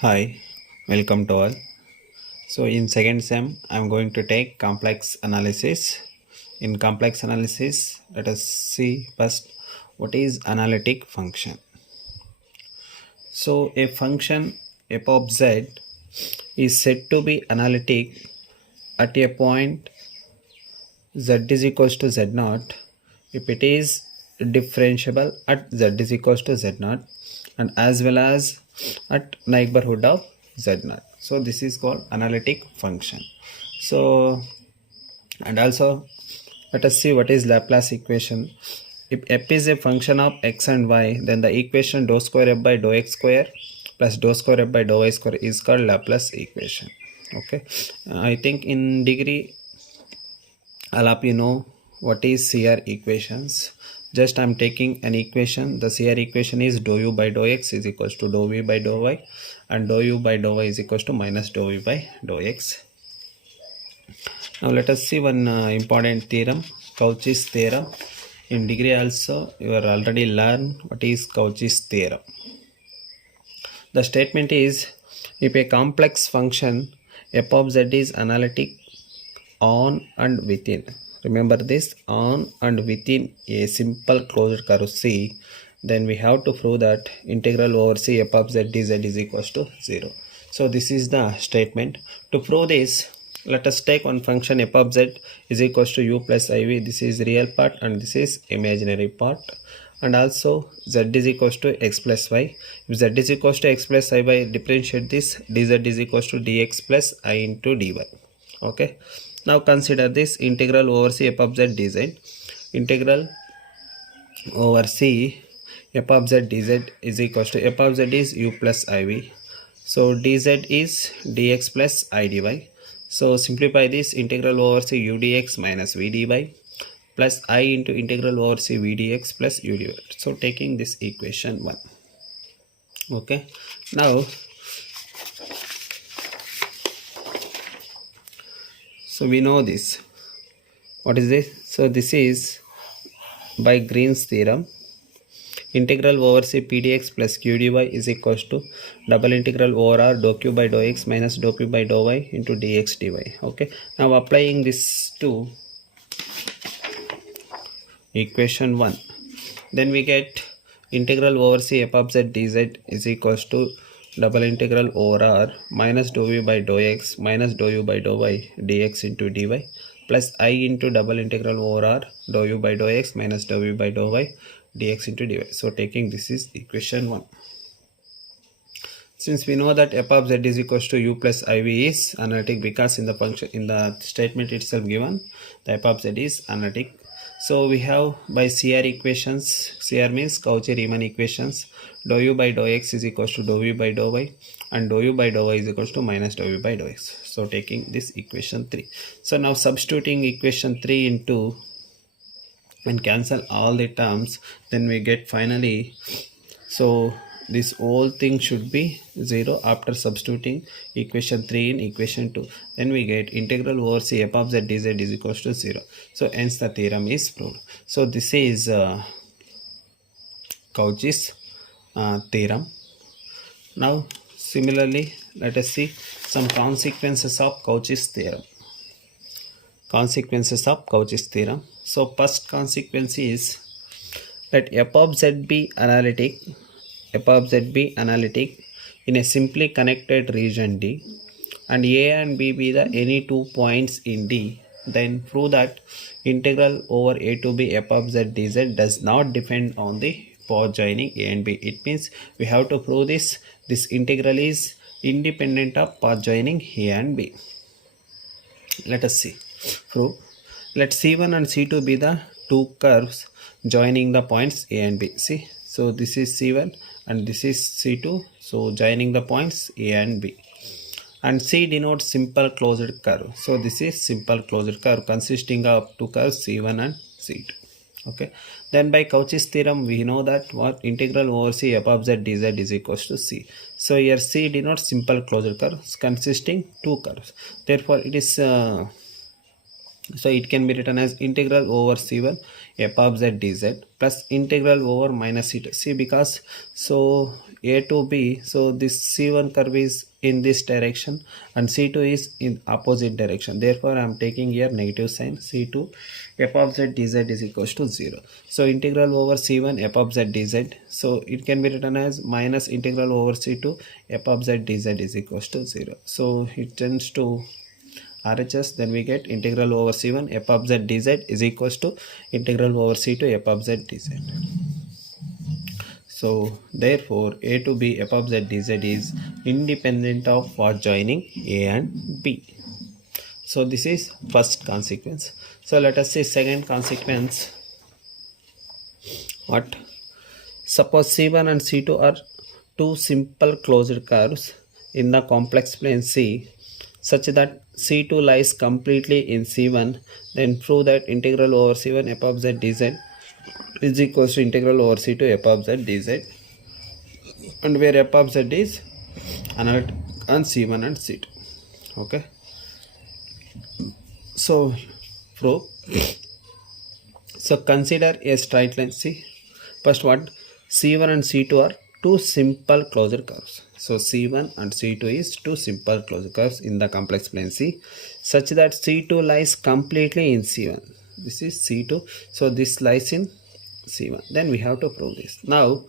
Hi, welcome to all. So in second sem, I'm going to take complex analysis. In complex analysis, let us see first what is analytic function. So a function f of z is said to be analytic at a point z is equals to z naught if it is differentiable at z is equals to z naught and as well as at neighborhood of z naught. So this is called analytic function. So and also let us see what is Laplace equation. If f is a function of x and y, then the equation dou square f by dou x square plus dou square f by dou y square is called Laplace equation. Okay, I think in degree I'll help you know what is CR equations. Just I'm taking an equation. The CR equation is dou u by dou x is equals to dou v by dou y, and dou u by dou y is equals to minus dou v by dou x. Now let us see one important theorem, Cauchy's theorem. In degree also you are already learned what is Cauchy's theorem. The statement is, if a complex function f of z is analytic on and within, remember this, on and within a simple closed curve C, then we have to prove that integral over C f of z dz is equals to 0. So this is the statement. To prove this, let us take one function f of z is equals to u plus iv. This is real part and this is imaginary part. And also z is equals to x plus y. If z is equals to x plus I, differentiate this, dz is equals to dx plus I into dy. Okay. Now consider this integral over c f of z dz. Integral over c f of z dz is equals to f of z is u plus iv. So dz is dx plus I dy. So simplify this, integral over c u dx minus v dy plus I into integral over c v dx plus u dy. So taking this equation 1. Okay. Now so we know this. What is this? So this is by Green's theorem. Integral over c p dx plus q dy is equals to double integral over r dou q by dou x minus dou p by dou y into dx dy. Okay. Now applying this to equation 1, then we get integral over c f of z dz is equals to double integral over r minus dou v by dou x minus dou u by dou y dx into dy plus I into double integral over r dou u by dou x minus dou v by dou y dx into dy. So taking this is equation 1. Since we know that f of z is equals to u plus iv is analytic, because in the function, in the statement itself given, the f of z is analytic. So we have by CR equations, CR means Cauchy-Riemann equations, dou u by dou x is equals to dou v by dou y and dou u by dou y is equals to minus dou v by dou x. So taking this equation 3. So now substituting equation 3 into and cancel all the terms, then we get finally, so this whole thing should be 0 after substituting equation 3 in equation 2. Then we get integral over c f of z dz is equals to 0. So hence the theorem is proved. So this is Cauchy's theorem. Now similarly, let us see some consequences of Cauchy's theorem. Consequences of Cauchy's theorem. So first consequence is, let f of z be analytic, f of z be analytic in a simply connected region D, and a and b be the any 2 points in D, then prove that integral over a to b f of z dz does not depend on the path joining a and b. It means we have to prove this integral is independent of path joining a and b. Let us see. Prove. Let C1 and C2 be the two curves joining the points A and B. See, so this is C1 and this is C2. So joining the points A and B. And C denotes simple closed curve. So this is simple closed curve consisting of two curves C1 and C2. Okay. Then by Cauchy's theorem, we know that what integral over c f of z dz is equals to c. So here C denotes simple closed curve consisting two curves. Therefore, it is So it can be written as integral over c1 f of z dz plus integral over minus c2. See, because so a to b, so this c1 curve is in this direction and c2 is in opposite direction. Therefore, I am taking here negative sign. C2 f of z dz is equals to 0. So integral over c1 f of z dz. So it can be written as minus integral over c2 f of z dz is equals to 0. So it tends to RHS, then we get integral over c1 f of z dz is equals to integral over c2 f of z dz. So therefore a to b f of z dz is independent of what joining a and b. So this is first consequence. So let us see second consequence. What? Suppose c1 and c2 are two simple closed curves in the complex plane C such that C2 lies completely in C1, then prove that integral over C1 f of z dz is equals to integral over C2 f of z dz, and where f of z is analytic on C1 and C2. Okay. So prove. So consider a straight line. See, first what? C1 and C2 are two simple closed curves. So C1 and C2 is two simple closed curves in the complex plane C such that C2 lies completely in C1. This is C2. So this lies in C1. Then we have to prove this. Now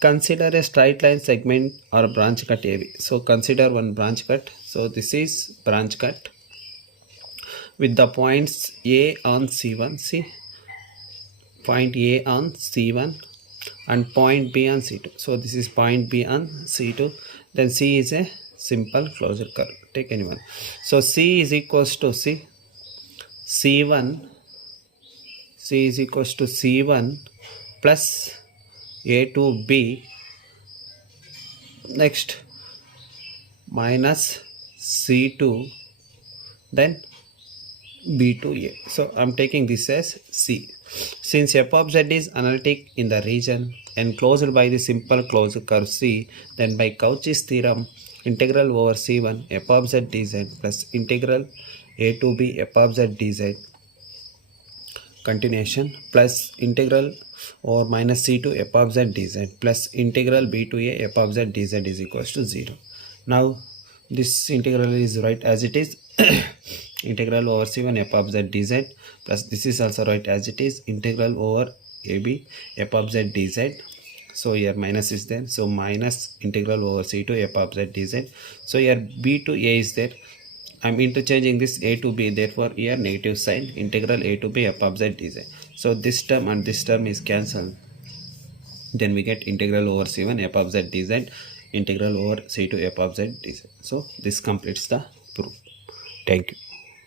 consider a straight line segment or branch cut AB. So consider one branch cut. So this is branch cut with the points A on C1. See, point A on C1 and point B on C2. So this is point B on C2. Then C is a simple closed curve. Take any one. So C is equals to C1. C is equals to C1 plus A to B. Next minus C2. Then B to A. So I'm taking this as C. Since f of z is analytic in the region enclosed by the simple closed curve C, then by Cauchy's theorem, integral over C1 f of z dz plus integral A to B f of z dz continuation plus integral over minus C2 f of z dz plus integral B to A f of z dz is equals to 0. Now this integral is right as it is. Integral over c1 f of z dz plus this is also right as it is, integral over ab f of z dz. So here minus is there, so minus integral over c2 f of z dz. So here b to a is there. I'm interchanging this a to b, therefore here negative sign, integral a to b f of z dz. So this term and this term is cancelled. Then we get integral over c1 f of z dz, integral over c2 f of z dz. So this completes the proof. Thank you.